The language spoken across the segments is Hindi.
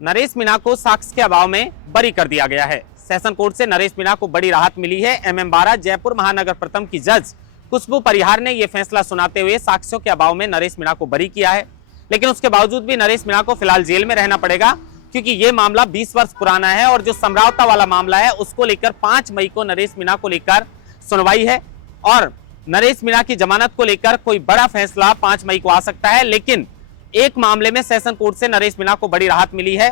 नरेश मीणा को साक्ष्य के अभाव में बरी कर दिया गया है। सेशन कोर्ट से नरेश मीणा को बड़ी राहत मिली है। MM 12 जयपुर महानगर प्रथम की जज खुशबू परिहार ने यह फैसला सुनाते हुए साक्ष्यों के अभाव में नरेश मीणा को बरी किया है। लेकिन उसके बावजूद भी नरेश मीणा को फिलहाल जेल में रहना पड़ेगा, क्योंकि ये मामला 20 वर्ष पुराना है और जो समरावता वाला मामला है उसको लेकर 5 मई को नरेश मीणा को लेकर सुनवाई है और नरेश मीणा की जमानत को लेकर कोई बड़ा फैसला 5 मई को आ सकता है। लेकिन एक मामले में सेशन कोर्ट से नरेश मीणा को बड़ी राहत मिली है।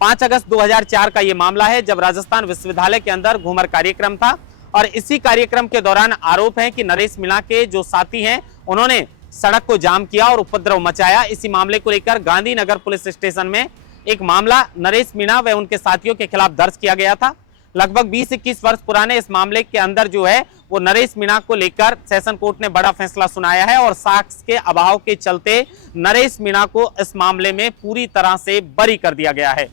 5 अगस्त 2004 का यह मामला है, जब राजस्थान विश्वविद्यालय के अंदर घूमर कार्यक्रम था और इसी कार्यक्रम के दौरान आरोप है कि नरेश मीणा के जो साथी हैं उन्होंने सड़क को जाम किया और उपद्रव मचाया। इसी मामले को लेकर गांधीनगर पुलिस स्टेशन में एक मामला नरेश मीणा व उनके साथियों के खिलाफ दर्ज किया गया था। लगभग 20-21 वर्ष पुराने इस मामले के अंदर जो है वो नरेश मीणा को लेकर सेशन कोर्ट ने बड़ा फैसला सुनाया है और साक्ष्य के अभाव के चलते नरेश मीणा को इस मामले में पूरी तरह से बरी कर दिया गया है।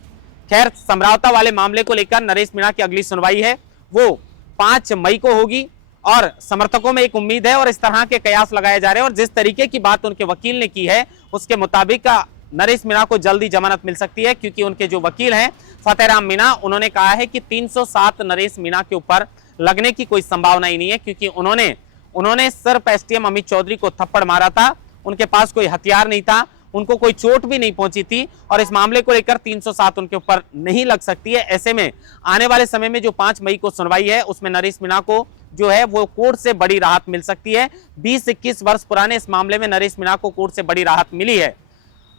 खैर, समरावता वाले मामले को लेकर नरेश मीणा की अगली सुनवाई है वो 5 मई को होगी और समर्थकों में एक उम्मीद है और इस तरह के कयास लगाए जा रहे हैं और जिस तरीके की बात उनके वकील ने की है उसके मुताबिक नरेश मीणा को जल्दी जमानत मिल सकती है, क्योंकि उनके जो वकील हैं फतेहराम मीणा, उन्होंने कहा है कि 307 नरेश मीणा के ऊपर लगने की कोई संभावना ही नहीं है, क्योंकि उन्होंने सिर्फ STM अमित चौधरी को थप्पड़ मारा था। उनके पास कोई हथियार नहीं था, उनको कोई चोट भी नहीं पहुंची थी और इस मामले को लेकर 307 उनके ऊपर नहीं लग सकती है। ऐसे में आने वाले समय में जो 5 मई को सुनवाई है उसमें नरेश मीणा को जो है वो कोर्ट से बड़ी राहत मिल सकती है। 20-21 वर्ष पुराने इस मामले में नरेश मीणा को कोर्ट से बड़ी राहत मिली है।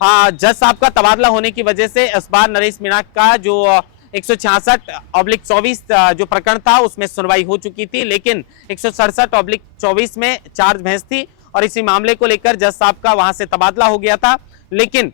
जज साहब का तबादला होने की वजह से इस बार नरेश मीणा का जो 166/24 जो प्रकरण था उसमें सुनवाई हो चुकी थी, लेकिन 167/24 में चार्ज बहस थी और इसी मामले को लेकर जज साहब का वहां से तबादला हो गया था, लेकिन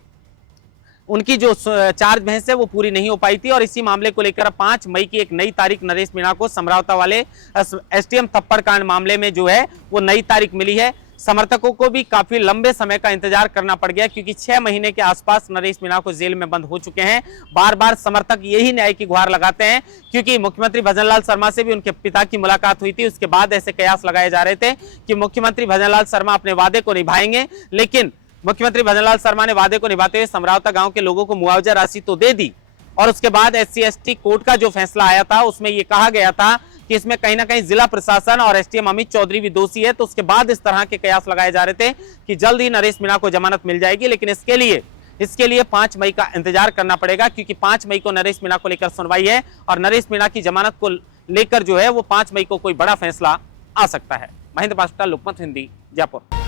उनकी जो चार्ज बहस है वो पूरी नहीं हो पाई थी और इसी मामले को लेकर 5 मई की एक नई तारीख नरेश मीणा को समरावता वाले STM थप्पड़ कांड मामले में जो है वो नई तारीख मिली है। समर्थकों को भी काफी लंबे समय का इंतजार करना पड़ गया, क्योंकि 6 महीने के आसपास नरेश मीणा को जेल में बंद हो चुके हैं। बार बार समर्थक यही न्याय की गुहार लगाते हैं, क्योंकि मुख्यमंत्री भजनलाल शर्मा से भी उनके पिता की मुलाकात हुई थी। उसके बाद ऐसे कयास लगाए जा रहे थे कि मुख्यमंत्री भजनलाल शर्मा अपने वादे को निभाएंगे, लेकिन मुख्यमंत्री भजनलाल शर्मा ने वादे को निभाते हुए समरावता गांव के लोगों को मुआवजा राशि तो दे दी और उसके बाद SC/ST कोर्ट का जो फैसला आया था उसमें यह कहा गया था कि इसमें कहीं ना कहीं जिला प्रशासन और STM अमित चौधरी भी दोषी है। तो उसके बाद इस तरह के कयास लगाए जा रहे थे कि जल्द ही नरेश मीणा को जमानत मिल जाएगी, लेकिन इसके लिए 5 मई का इंतजार करना पड़ेगा, क्योंकि 5 मई को नरेश मीणा को लेकर सुनवाई है और नरेश मीणा की जमानत को लेकर जो है वो 5 मई को कोई बड़ा फैसला आ सकता है। महेंद्र पास्टा, लोकमत हिंदी, जयपुर।